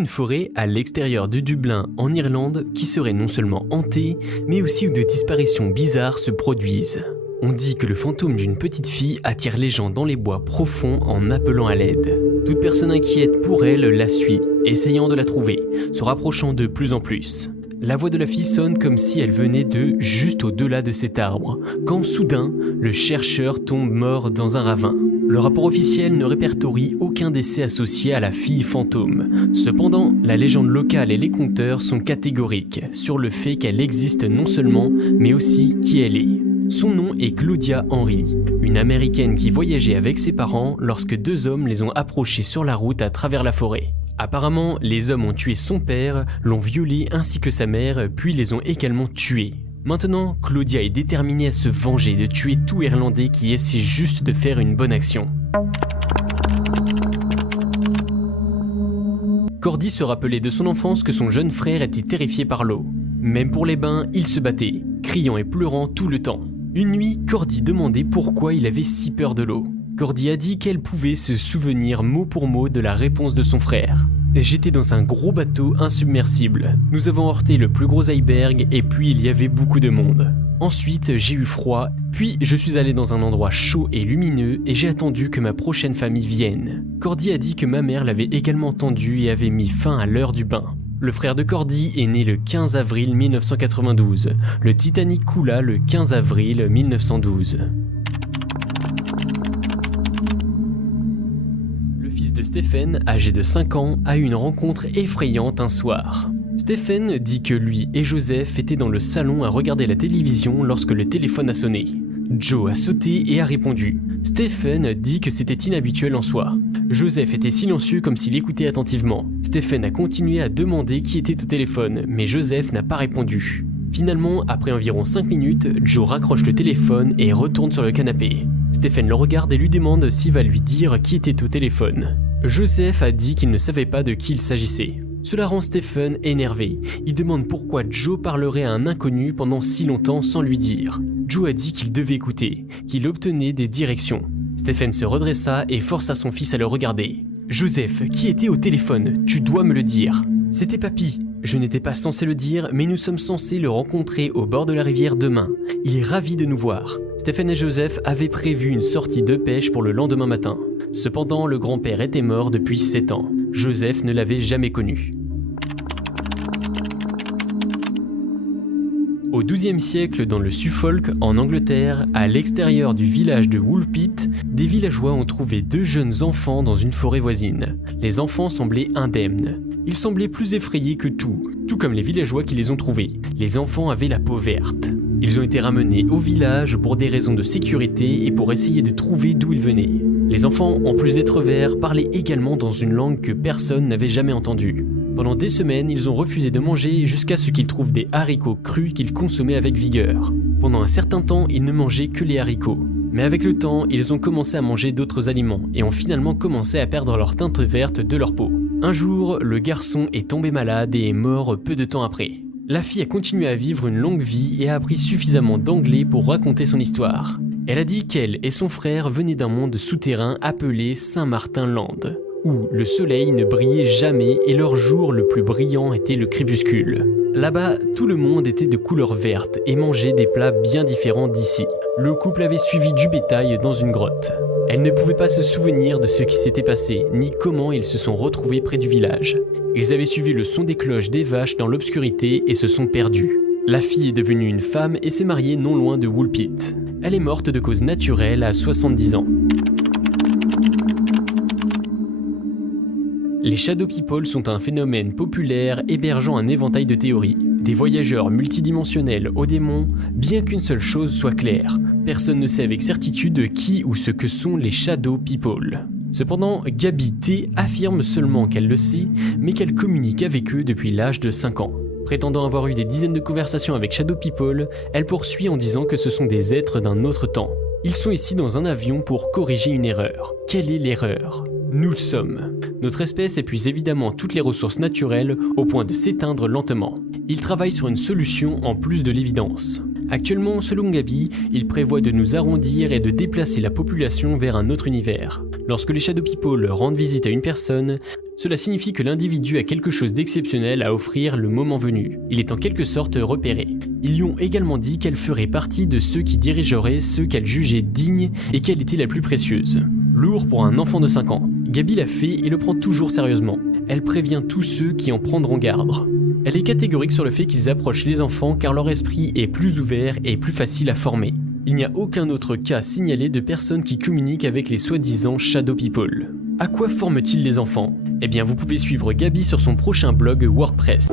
une forêt à l'extérieur de Dublin, en Irlande, qui serait non seulement hantée, mais aussi où de disparitions bizarres se produisent. On dit que le fantôme d'une petite fille attire les gens dans les bois profonds en appelant à l'aide. Toute personne inquiète pour elle la suit, essayant de la trouver, se rapprochant de plus en plus. La voix de la fille sonne comme si elle venait de juste au-delà de cet arbre, quand soudain, le chercheur tombe mort dans un ravin. Le rapport officiel ne répertorie aucun décès associé à la fille fantôme. Cependant, la légende locale et les conteurs sont catégoriques sur le fait qu'elle existe non seulement, mais aussi qui elle est. Son nom est Claudia Henry, une américaine qui voyageait avec ses parents lorsque deux hommes les ont approchés sur la route à travers la forêt. Apparemment, les hommes ont tué son père, l'ont violé ainsi que sa mère, puis les ont également tués. Maintenant, Claudia est déterminée à se venger de tuer tout Irlandais qui essaie juste de faire une bonne action. Cordy se rappelait de son enfance que son jeune frère était terrifié par l'eau. Même pour les bains, il se battait, criant et pleurant tout le temps. Une nuit, Cordy demandait pourquoi il avait si peur de l'eau. Cordy a dit qu'elle pouvait se souvenir mot pour mot de la réponse de son frère. « J'étais dans un gros bateau insubmersible. Nous avons heurté le plus gros iceberg et puis il y avait beaucoup de monde. Ensuite, j'ai eu froid, puis je suis allé dans un endroit chaud et lumineux et j'ai attendu que ma prochaine famille vienne. » Cordy a dit que ma mère l'avait également entendu et avait mis fin à l'heure du bain. Le frère de Cordy est né le 15 avril 1992. Le Titanic coula le 15 avril 1912. Le fils de Stephen, âgé de 5 ans, a eu une rencontre effrayante un soir. Stephen dit que lui et Joseph étaient dans le salon à regarder la télévision lorsque le téléphone a sonné. Joe a sauté et a répondu. Stephen dit que c'était inhabituel en soi. Joseph était silencieux comme s'il écoutait attentivement. Stephen a continué à demander qui était au téléphone, mais Joseph n'a pas répondu. Finalement, après environ 5 minutes, Joe raccroche le téléphone et retourne sur le canapé. Stephen le regarde et lui demande s'il va lui dire qui était au téléphone. Joseph a dit qu'il ne savait pas de qui il s'agissait. Cela rend Stephen énervé. Il demande pourquoi Joe parlerait à un inconnu pendant si longtemps sans lui dire. Joe a dit qu'il devait écouter, qu'il obtenait des directions. Stephen se redressa et força son fils à le regarder. « Joseph, qui était au téléphone? Tu dois me le dire. » « C'était Papy. Je n'étais pas censé le dire, mais nous sommes censés le rencontrer au bord de la rivière demain. Il est ravi de nous voir. » Stephen et Joseph avaient prévu une sortie de pêche pour le lendemain matin. Cependant, le grand-père était mort depuis 7 ans. Joseph ne l'avait jamais connu. Au XIIe siècle, dans le Suffolk, en Angleterre, à l'extérieur du village de Woolpit, des villageois ont trouvé 2 jeunes enfants dans une forêt voisine. Les enfants semblaient indemnes. Ils semblaient plus effrayés que tout comme les villageois qui les ont trouvés. Les enfants avaient la peau verte. Ils ont été ramenés au village pour des raisons de sécurité et pour essayer de trouver d'où ils venaient. Les enfants, en plus d'être verts, parlaient également dans une langue que personne n'avait jamais entendue. Pendant des semaines, ils ont refusé de manger jusqu'à ce qu'ils trouvent des haricots crus qu'ils consommaient avec vigueur. Pendant un certain temps, ils ne mangeaient que les haricots. Mais avec le temps, ils ont commencé à manger d'autres aliments et ont finalement commencé à perdre leur teinte verte de leur peau. Un jour, le garçon est tombé malade et est mort peu de temps après. La fille a continué à vivre une longue vie et a appris suffisamment d'anglais pour raconter son histoire. Elle a dit qu'elle et son frère venaient d'un monde souterrain appelé Saint-Martin-Land, où le soleil ne brillait jamais et leur jour le plus brillant était le crépuscule. Là-bas, tout le monde était de couleur verte et mangeait des plats bien différents d'ici. Le couple avait suivi du bétail dans une grotte. Elle ne pouvait pas se souvenir de ce qui s'était passé, ni comment ils se sont retrouvés près du village. Ils avaient suivi le son des cloches des vaches dans l'obscurité et se sont perdus. La fille est devenue une femme et s'est mariée non loin de Woolpit. Elle est morte de cause naturelle à 70 ans. Les Shadow People sont un phénomène populaire hébergeant un éventail de théories. Des voyageurs multidimensionnels aux démons, bien qu'une seule chose soit claire, personne ne sait avec certitude qui ou ce que sont les Shadow People. Cependant, Gabi T affirme seulement qu'elle le sait, mais qu'elle communique avec eux depuis l'âge de 5 ans. Prétendant avoir eu des dizaines de conversations avec Shadow People, elle poursuit en disant que ce sont des êtres d'un autre temps. Ils sont ici dans un avion pour corriger une erreur. Quelle est l'erreur ? Nous le sommes. Notre espèce épuise évidemment toutes les ressources naturelles au point de s'éteindre lentement. Ils travaillent sur une solution en plus de l'évidence. Actuellement, selon Gabi, ils prévoient de nous arrondir et de déplacer la population vers un autre univers. Lorsque les Shadow People rendent visite à une personne, Cela signifie que l'individu a quelque chose d'exceptionnel à offrir le moment venu. Il est en quelque sorte repéré. Ils lui ont également dit qu'elle ferait partie de ceux qui dirigeraient ceux qu'elle jugeait dignes et qu'elle était la plus précieuse. Lourd pour un enfant de 5 ans. Gabi l'a fait et le prend toujours sérieusement. Elle prévient tous ceux qui en prendront garde. Elle est catégorique sur le fait qu'ils approchent les enfants car leur esprit est plus ouvert et plus facile à former. Il n'y a aucun autre cas signalé de personnes qui communiquent avec les soi-disant Shadow People. À quoi forment-ils les enfants ? Eh bien, vous pouvez suivre Gabi sur son prochain blog WordPress.